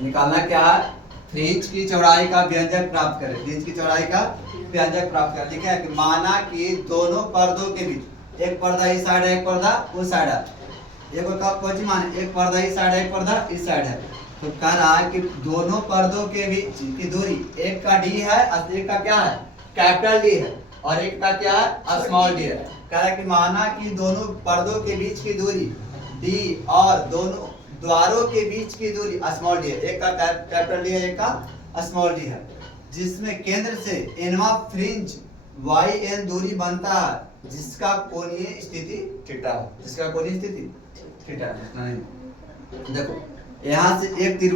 निकालना क्या है, फ्रिंज की चौड़ाई का व्यंजक प्राप्त करें। फ्रिंज की चौड़ाई का व्यंजक प्राप्त करें। ठीक है कि माना कि दोनों पर्दों के बीच एक पर्दा इस साइड है, एक पर्दा उस साइड है। कौन सी माने, एक पर्दा इस साइड है, एक पर्दा इस साइड है। तो कह रहा है कि दोनों पर्दों के बीच की दूरी, एक का डी है, एक का क्या है, कैपिटल डी है, और एक का क्या है, स्मॉल डी है। कह रहा है कि माना कि दोनों पर्दों के बीच की दूरी डी और दोनों द्वारों के बीच की दूरी स्मॉल डी है। एक का कैपिटल डी है, एक का स्मॉल डी है, जिसमें केंद्र से एनवा फ्रिंज वाई एन दूरी बनता है, जिसका कोणीय स्थिति थीटा है। जिसका कोणीय स्थिति थीटा है। देखो यहाँ से एक तीर,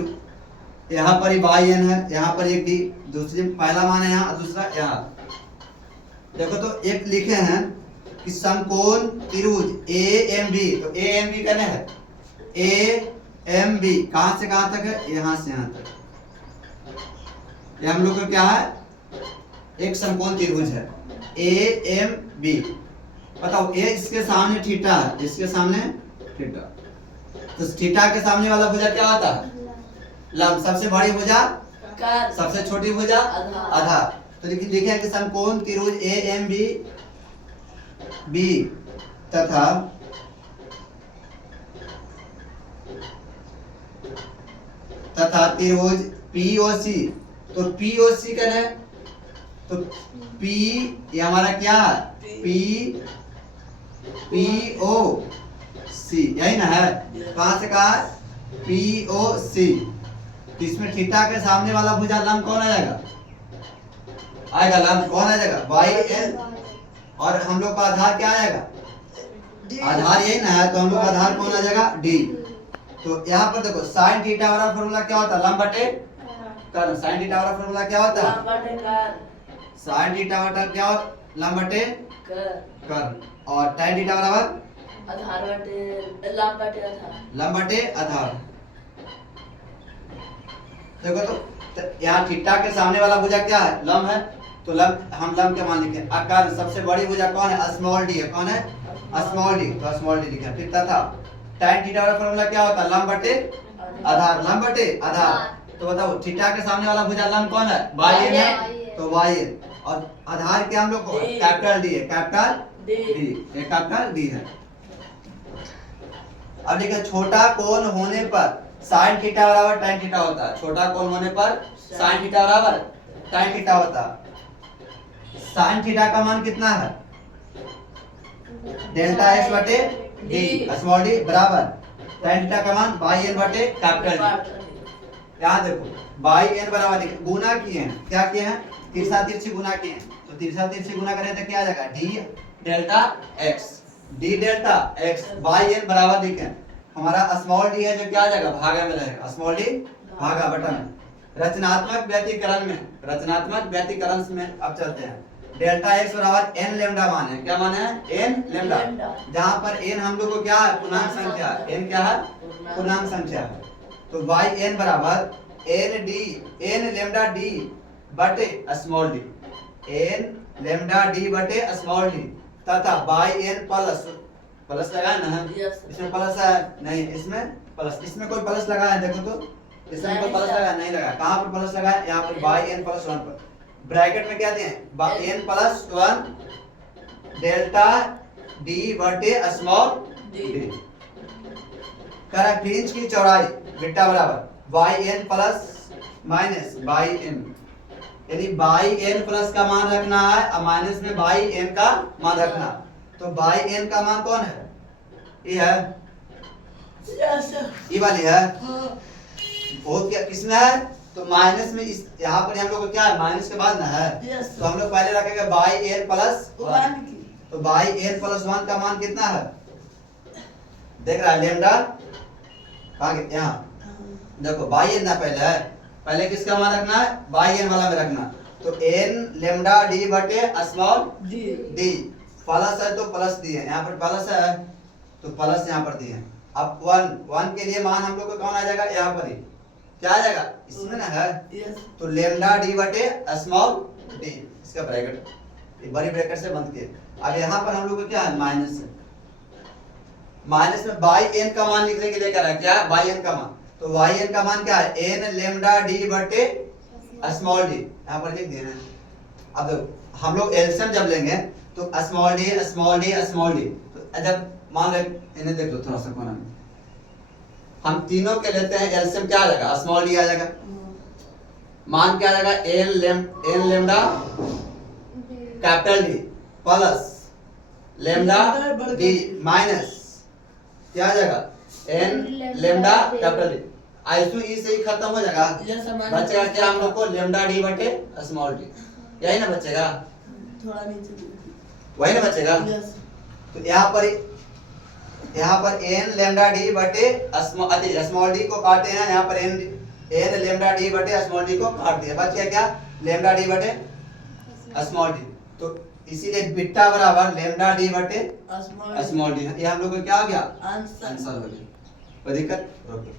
यहाँ पर वाई एन है, यहाँ पर एक डी, दूसरी पहला मान है यहाँ, दूसरा यहाँ। देखो तो एक लिखे हैं कि समकोण त्रिभुज ए एम बी, तो ए एम बी कहने है, ए एम बी कहां से कहां तक है, यहां से यहां तक। ये हम लोग का क्या है, एक समकोण त्रिभुज है ए एम बी। बताओ ए इसके सामने थीटा है, इसके सामने थीटा, तो थीटा के सामने वाला भुजा क्या होता है, लंब। सबसे बड़ी भुजा सबसे छोटी भुजा आधार। तो लिखे कि समकोण त्रिभुज ए एम बी बी तथा त्रिभुज पीओसी। तो पीओसी का है, तो पी ये हमारा क्या है, पी पीओ सी, यही ना है, कहां से कहा है, पीओसी। तो इसमें थीटा के सामने वाला भुजा लंब कौन आ जाएगा, आएगा लंब कौन आ जाएगा, वाई एन। और हम लोग का आधार क्या आएगा, आधार यही ना है, तो हम लोग का आधार कौन आ जाएगा, डी। तो यहाँ पर देखो साइन थीटा वाला फॉर्मूला क्या होता है, लंब बटे कर्ण। साइन थीटा वाला फॉर्मूला क्या होता है, साइन थीटा बटा क्या, लंब बटे कर्ण। और tan थीटा बराबर आधार बटे लंब बटे आधार, लंब बटे आधार। देखो तो यहाँ थीटा के सामने वाला भुजा क्या है, लंब है, तो लंब, हम लंब के मान लिखे। आकार सबसे बड़ी भुजा कौन है, स्मॉल डी है, कौन है, स्मॉल डी, तो स्मॉल डी लिखा। फिर तथा tan थीटा वाला फॉर्मूला क्या होता है, लंब बटे आधार, लंब बटे आधार। तो बताओ थीटा के सामने वाला भुजा लंब कौन है, वाई एन है, तो वाई एन। और आधार के हम लोग को कैपिटल डी है, कैपिटल डी, ये कैपिटल डी है। अब देखिए छोटा कोण होने पर साइन थीटा बराबर tan थीटा होता है। छोटा कोण होने पर साइन थीटा बराबर tan थीटा होता है। साइन थीटा का मान कितना है, डेल्टा एक्स बटे डी स्मॉल डी बराबर tan थीटा का मान बाई एन बटे कैपिटल डी। यहाँ देखो बाई एन बराबर गुना किए हैं, क्या किए हैं, तिरछा तिरछी गुना किए हैं। तो तिरछा तिरछी गुना करें तो क्या आ जाएगा, d delta x, d delta x by n बराबर लिखे। हमारा स्मॉल डी है जो क्या आ जाएगा, भागा में रहेगा, स्मॉल डी भागा बटा में। रचनात्मक व्यतिकरण में, रचनात्मक व्यतिकरण में अब चलते हैं। डेल्टा एक्स बराबर एन लेमडा मान है, क्या मान है, एन लेमडा, जहां पर एन हम लोग को क्या है, पूर्णांक संख्या, एन क्या है, पूर्णांक संख्या है। तो बाई एन बराबर n d, n lambda d बटे small d, n lambda d बटे स्मॉल डी, तथा बाई एन प्लस, प्लस लगाया ना, इसमें प्लस है नहीं, इसमें प्लस, इसमें कोई प्लस लगा है, देखो तो इसमें कोई प्लस लगा नहीं लगा, कहां पर प्लस लगा है, यहाँ पर बाई एन प्लस 1 पर, ब्रैकेट में क्या दिए हैं, एन प्लस 1 डेल्टा डी बटे स्मॉल डी। करा फ्रिंज की चौड़ाई बीटा बराबर by n plus minus by n, यानी बाई एन प्लस का मान रखना है और माइनस में बाई एन का मान रखना। तो बाई एन का मान कौन है, ये है, ये वाली है, वो क्या किसमें है, तो माइनस में, इस यहाँ पर हम लोग को क्या है, माइनस के बाद ना है, तो हम लोग पहले रखेंगे बाई एन प्लस 1। तो बाई एन प्लस 1 का मान कितना है, देख रहा है, लेमडा आगे यहाँ देखो बाई एन ना पहले है, पहले किसका मान रखना है, बाई एन वाला में रखना। तो एन लेमडा डी बटे स्मॉल डी, प्लस है तो प्लस दिए, यहाँ पर प्लस है तो प्लस यहाँ पर दिए। अब 1 के लिए मान हम लोग को कौन आ जाएगा, यहाँ पर ही क्या आ जाएगा, इसमें ना है, तो लेमडा डी बटे स्मॉल डी, इसका ब्रैकेट बड़ी ब्रैकेट से बंद किए। अब यहाँ पर हम लोग को क्या है, माइनस है, माइनस में बाई एन का मान लिखने के लिए कह रहा है क्या, बाई एन का मान। तो yn का मान क्या है, n लेमडा डी बटे स्मॉल डी, यहाँ पर लिख दिया है। अब देखो हम लोग एलसीएम जब लेंगे तो small D small D small D, तो जब मान ले इन्हें देख लो थोड़ा सा कोना में, हम तीनों के लेते हैं एलसीएम क्या आ जाएगा, स्मॉल डी आ जाएगा, मान क्या आ जाएगा n lambda capital D plus lambda d minus क्या आ जाएगा एन लेमडा कैपिटल डी, आइसो ई से ही खत्म हो जाएगा, बचेगा क्या हम लोग को लेमडा डी बटे स्मॉल डी, यही ना बचेगा, थोड़ा नीचे वही ना बचेगा। तो यहाँ पर एन लेमडा डी बटे स्मॉल डी को काटे हैं, यहाँ पर एन लेमडा डी बटे स्मॉल डी को काट दिया, बच गया क्या लेमडा डी बटे स्मॉल डी, तो इसीलिए बीटा बराबर लेमडा डी बटे स्मॉल डी, ये हम लोग को क्या हो गया आंसर आंसर हो गया। कोई दिक्कत? ओके।